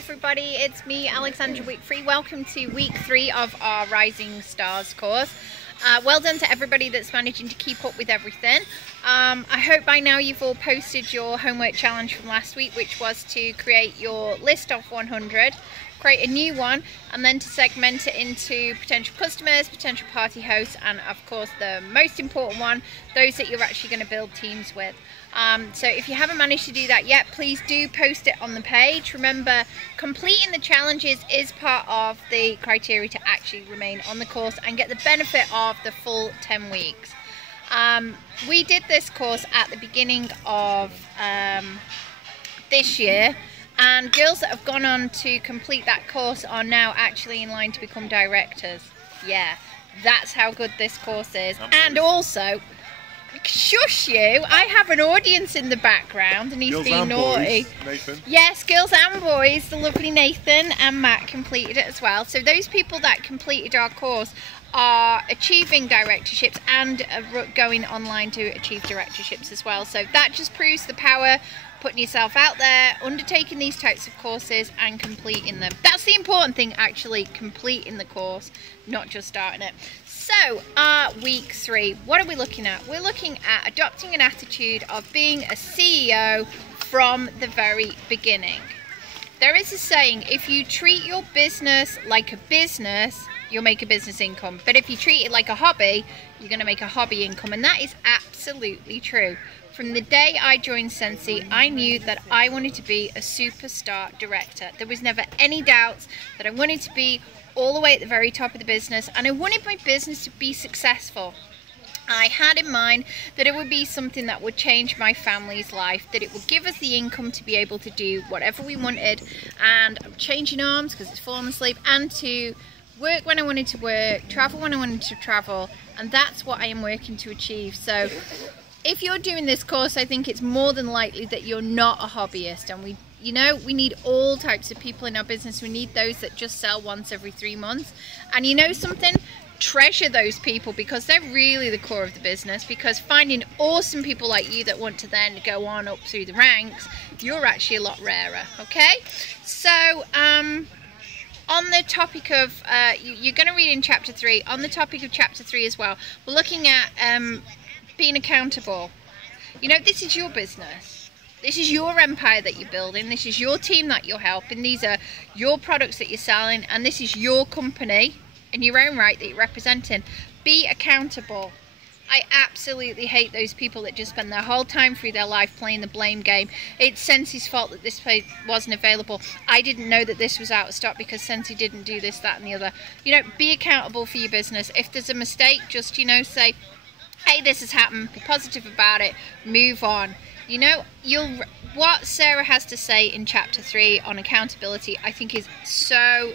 everybody, it's me, Alexandra, week 3. Welcome to week 3 of our Rising Stars course. Well done to everybody that's managing to keep up with everything. I hope by now you've all posted your homework challenge from last week, which was to create your list of 100, create a new one, and then to segment it into potential customers, potential party hosts, and of course the most important one, those that you're actually going to build teams with. So if you haven't managed to do that yet, please do post it on the page. Remember, completing the challenges is part of the criteria to actually remain on the course and get the benefit of the full 10 weeks. We did this course at the beginning of this year, and girls that have gone on to complete that course are now actually in line to become directors. Yeah, that's how good this course is. And also, shush you, I have an audience in the background and he's girls being naughty. Boys, Nathan. Yes, girls and boys. The lovely Nathan and Matt completed it as well. So those people that completed our course are achieving directorships and going online to achieve directorships as well. So that just proves the power, putting yourself out there, undertaking these types of courses and completing them. That's the important thing, actually, completing the course, not just starting it. So, week 3, what are we looking at? We're looking at adopting an attitude of being a CEO from the very beginning. There is a saying, if you treat your business like a business, you'll make a business income. But if you treat it like a hobby, you're going to make a hobby income. And that is absolutely true. From the day I joined Scentsy, I knew that I wanted to be a superstar director. There was never any doubts that I wanted to be all the way at the very top of the business, and I wanted my business to be successful. I had in mind that it would be something that would change my family's life, that it would give us the income to be able to do whatever we wanted, and changing arms because it's fallen asleep, and to work when I wanted to work, travel when I wanted to travel, and that's what I am working to achieve. So if you're doing this course, I think it's more than likely that you're not a hobbyist, and we need all types of people in our business. We need those that just sell once every 3 months. And you know something? Treasure those people, because they're really the core of the business, because finding awesome people like you that want to then go on up through the ranks, you're actually a lot rarer, okay? So, on the topic of, you're going to read in chapter 3, on the topic of chapter 3 as well, we're looking at being accountable. You know, this is your business. This is your empire that you're building. This is your team that you're helping. These are your products that you're selling, and this is your company in your own right that you're representing. Be accountable. I absolutely hate those people that just spend their whole time through their life playing the blame game. It's Scentsy's fault that this place wasn't available. I didn't know that this was out of stock because Scentsy didn't do this, that, and the other. You know, be accountable for your business. If there's a mistake, just, you know, say, hey, this has happened. Be positive about it. Move on. You know, what Sarah has to say in chapter 3 on accountability, I think is so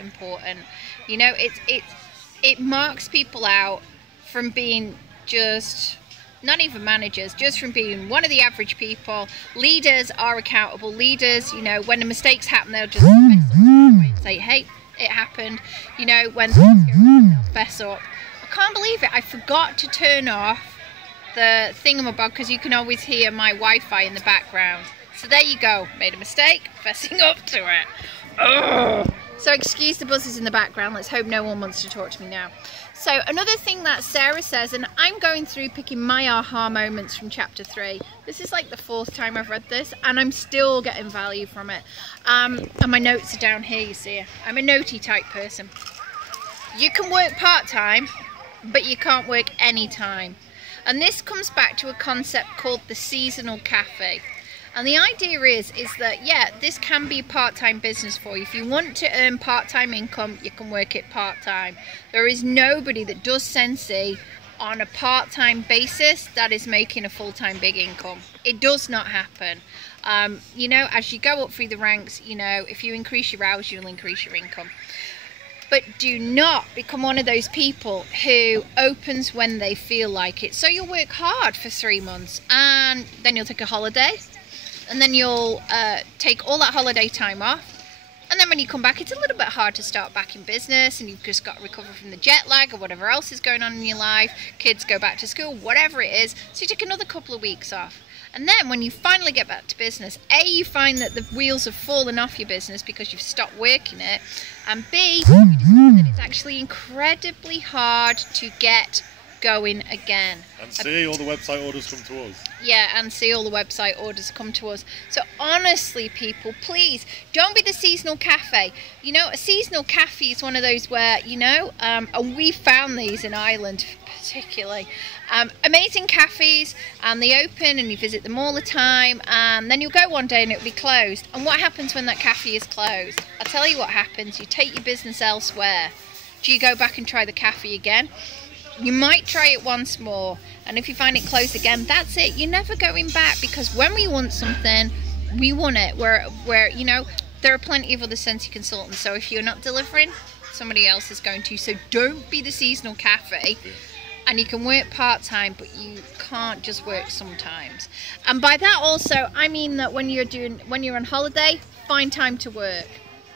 important. You know, it marks people out from being just, not even managers, just from being one of the average people. Leaders are accountable. Leaders, you know, when the mistakes happen, they'll just say, hey, it happened. You know, when things go wrong, they'll fess up. I can't believe it. I forgot to turn off the thingamabob because you can always hear my Wi-Fi in the background. So there you go. Made a mistake, fessing up to it. Ugh. So excuse the buzzers in the background. Let's hope no one wants to talk to me now. So another thing that Sarah says, and I'm going through picking my aha moments from chapter 3. This is like the 4th time I've read this, and I'm still getting value from it. And my notes are down here, you see. I'm a notey type person. You can work part-time, but you can't work any-time. And this comes back to a concept called the seasonal cafe. And the idea is that, yeah, this can be a part-time business for you. If you want to earn part-time income, you can work it part-time. There is nobody that does Scentsy on a part-time basis that is making a full-time big income. It does not happen. You know, as you go up through the ranks, you know, if you increase your hours, you'll increase your income. But do not become one of those people who opens when they feel like it. So you'll work hard for 3 months, and then you'll take a holiday, and then you'll take all that holiday time off, and then when you come back, it's a little bit hard to start back in business, and you've just got to recover from the jet lag or whatever else is going on in your life. Kids go back to school, whatever it is. So you take another couple of weeks off. And then when you finally get back to business, A, you find that the wheels have fallen off your business because you've stopped working it, and B, you discover that it's actually incredibly hard to get going again. And see all the website orders come to us. Yeah, and see all the website orders come to us. So honestly, people, please don't be the seasonal cafe. You know, a seasonal cafe is one of those where, you know, and we found these in Ireland particularly. Amazing cafes, and they open and you visit them all the time, and then you'll go one day and it'll be closed. And what happens when that cafe is closed? I'll tell you what happens. You take your business elsewhere. Do you go back and try the cafe again? You might try it once more, and if you find it closed again, that's it. You're never going back, because when we want something, we want it. Where you know, there are plenty of other Scentsy consultants, so if you're not delivering, somebody else is going to. So don't be the seasonal cafe. And you can work part-time, but you can't just work sometimes. And by that also, I mean that when you're on holiday, find time to work.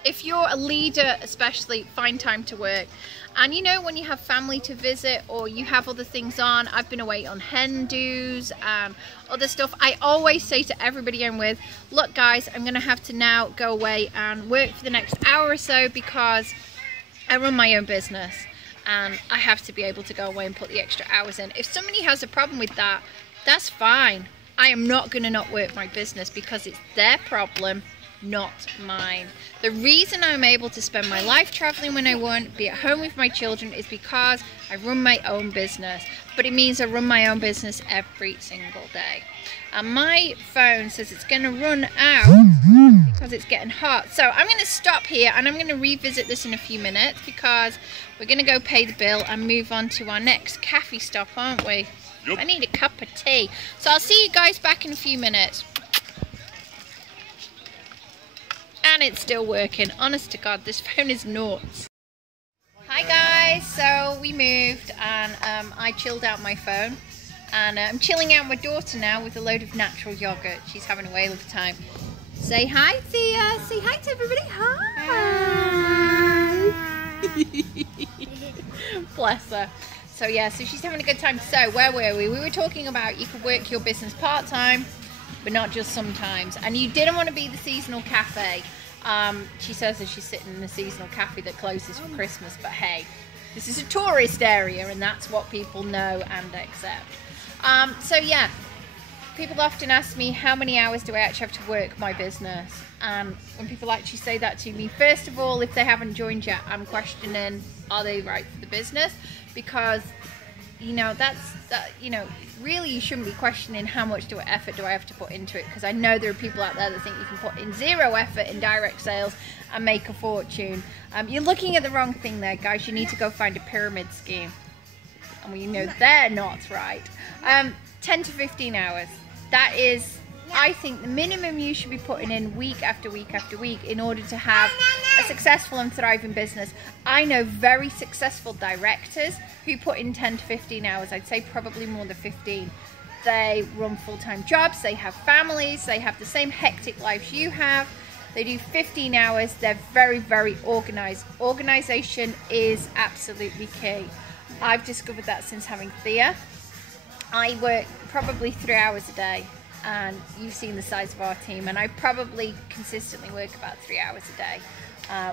If you're a leader especially, find time to work. And you know, when you have family to visit or you have other things on, I've been away on hen do's and other stuff, I always say to everybody I'm with, look guys, I'm gonna have to now go away and work for the next hour or so because I run my own business and I have to be able to go away and put the extra hours in. If somebody has a problem with that, that's fine. I am not gonna not work my business because it's their problem, not mine. The reason I'm able to spend my life traveling when I want, be at home with my children, is because I run my own business. But it means I run my own business every single day. And my phone says it's going to run out because it's getting hot. So I'm going to stop here and I'm going to revisit this in a few minutes because we're going to go pay the bill and move on to our next cafe stop, aren't we? Yep. I need a cup of tea. So I'll see you guys back in a few minutes. And it's still working. Honest to God, this phone is nuts. Hi guys, so we moved and I chilled out my phone, and I'm chilling out my daughter now with a load of natural yogurt. She's having a whale of a time. Say hi, Thea. Say hi to everybody. Hi. Bless her. So yeah, so she's having a good time. So where were we? We were talking about you could work your business part-time, but not just sometimes. And you didn't want to be the seasonal cafe. She says that she's sitting in a seasonal cafe that closes for Christmas, but hey, this is a tourist area and that's what people know and accept. So yeah, people often ask me how many hours do I actually have to work my business, and when people actually say that to me, first of all, if they haven't joined yet, I'm questioning, are they right for the business? Because you know, you know, really you shouldn't be questioning how much effort do I have to put into it, because I know there are people out there that think you can put in zero effort in direct sales and make a fortune. You're looking at the wrong thing there, guys. You need to go find a pyramid scheme, and we know they're not right. 10 to 15 hours. That is, I think, the minimum you should be putting in week after week after week in order to have a successful and thriving business. I know very successful directors who put in 10 to 15 hours. I'd say probably more than 15. They run full-time jobs, they have families, they have the same hectic lives you have. They do 15 hours, they're very, very organized. Organization is absolutely key. I've discovered that since having Thea. I work probably 3 hours a day, and you've seen the size of our team, and I probably consistently work about 3 hours a day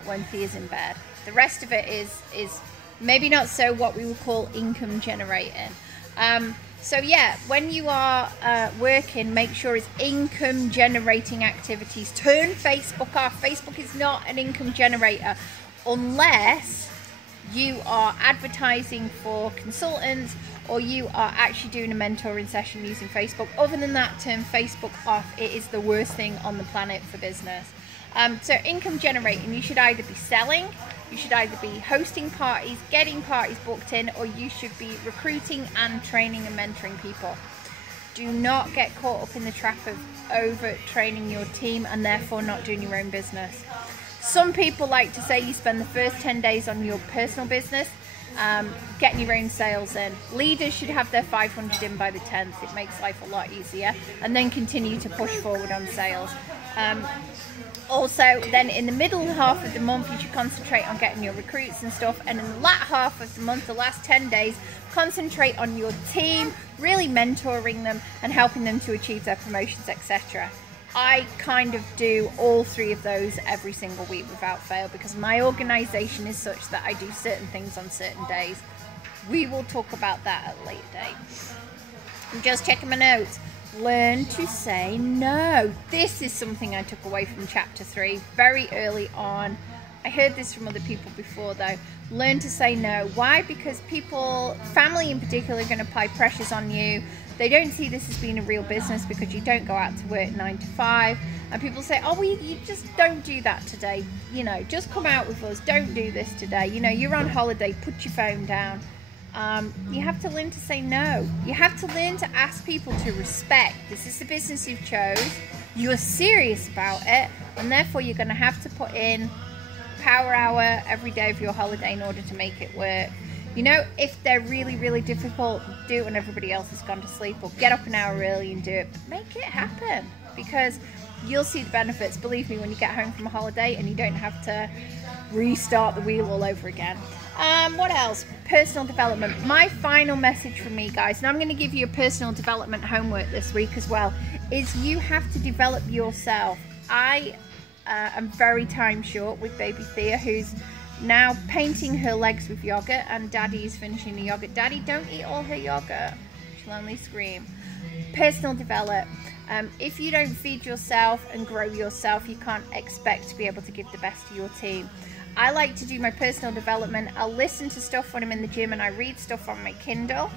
when Thea's in bed. The rest of it is maybe not so what we would call income generating. So yeah, when you are working, make sure it's income generating activities. Turn Facebook off. Facebook is not an income generator unless you are advertising for consultants or you are actually doing a mentoring session using Facebook. Other than that, turn Facebook off. It is the worst thing on the planet for business. So income generating, you should either be selling, you should either be hosting parties, getting parties booked in, or you should be recruiting and training and mentoring people. Do not get caught up in the trap of over training your team and therefore not doing your own business. Some people like to say you spend the first 10 days on your personal business, getting your own sales in. Leaders should have their 500 in by the 10th. It makes life a lot easier, and then continue to push forward on sales. Also, then in the middle half of the month, you should concentrate on getting your recruits and stuff. And in the latter half of the month, the last 10 days, concentrate on your team, really mentoring them and helping them to achieve their promotions, etc. I kind of do all three of those every single week without fail, because my organization is such that I do certain things on certain days. We will talk about that at a later date. I'm just checking my notes. Learn to say no. This is something I took away from chapter 3 very early on. I heard this from other people before though. Learn to say no. Why? Because people, family in particular, are going to apply pressures on you. They don't see this as being a real business because you don't go out to work 9 to 5. And people say, oh, well, you just don't do that today. You know, just come out with us. Don't do this today. You know, you're on holiday. Put your phone down. You have to learn to say no. You have to learn to ask people to respect. This is the business you've chose. You're serious about it. And therefore, you're going to have to put in power hour every day of your holiday in order to make it work. You know, if they're really, really difficult, do it when everybody else has gone to sleep, or get up an hour early and do it. But make it happen, because you'll see the benefits, believe me, when you get home from a holiday and you don't have to restart the wheel all over again. What else? Personal development. My final message from me, guys, and I'm going to give you a personal development homework this week as well, is you have to develop yourself. I am very time short with baby Thea, who's now painting her legs with yogurt, and Daddy's finishing the yogurt. Daddy, don't eat all her yogurt. She'll only scream. Personal develop. If you don't feed yourself and grow yourself, you can't expect to be able to give the best to your team. I like to do my personal development. I'll listen to stuff when I'm in the gym, and I read stuff on my Kindle.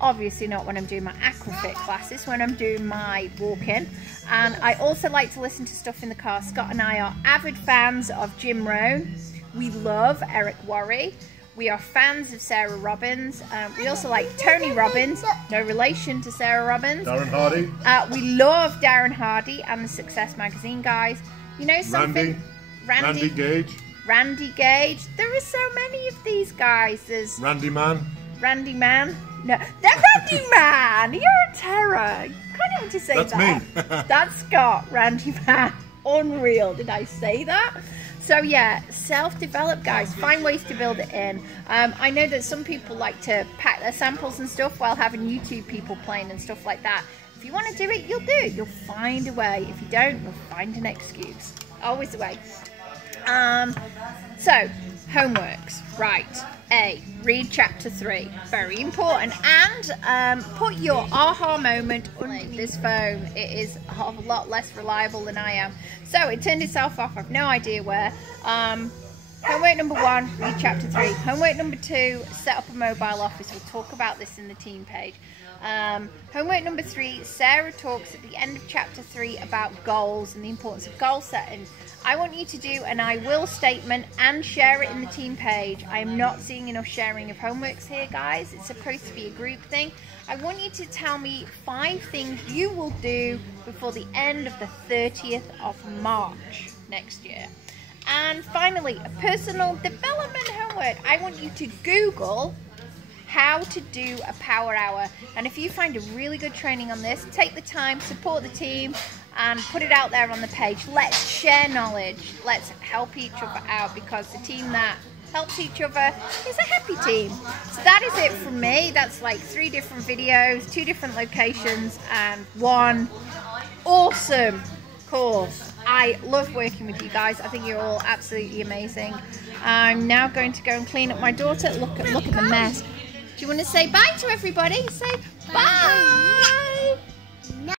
Obviously not when I'm doing my aquafit classes, when I'm doing my walk-in. And I also like to listen to stuff in the car. Scott and I are avid fans of Jim Rohn. We love Eric Worre. We are fans of Sarah Robbins. We also like Tony Robbins, no relation to Sarah Robbins. Darren Hardy. We love Darren Hardy and the Success Magazine guys. You know something? Randy Gage. Randy Gage. There are so many of these guys. There's Randy Man. Randy Man. No, they're Randy Man. You're a terror. You can't even just say That's that. me. That's Scott. Randy Man. Unreal. Did I say that? So yeah, self-develop, guys. Find ways to build it in. I know that some people like to pack their samples and stuff while having YouTube people playing and stuff like that. If you want to do it, you'll do it. You'll find a way. If you don't, you'll find an excuse. Always the way. So, homeworks. Right. A, read chapter 3. Very important. And put your aha moment on this phone. It is a lot less reliable than I am. So, it turned itself off. I've no idea where. Homework number 1, read chapter 3. Homework number 2, set up a mobile office. We'll talk about this in the team page. Homework number 3, Sarah talks at the end of chapter 3 about goals and the importance of goal setting. I want you to do an I will statement and share it in the team page. I am not seeing enough sharing of homeworks here, guys. It's supposed to be a group thing. I want you to tell me 5 things you will do before the end of the 30th of March next year. And finally, a personal development homework. I want you to Google how to do a power hour, and if you find a really good training on this, take the time, support the team, and put it out there on the page. Let's share knowledge. Let's help each other out, because the team that helps each other is a happy team. So that is it from me. That's like 3 different videos, 2 different locations, and 1 awesome course. I love working with you guys. I think you're all absolutely amazing. I'm now going to go and clean up my daughter. Look at the mess. Do you want to say bye to everybody? Say bye.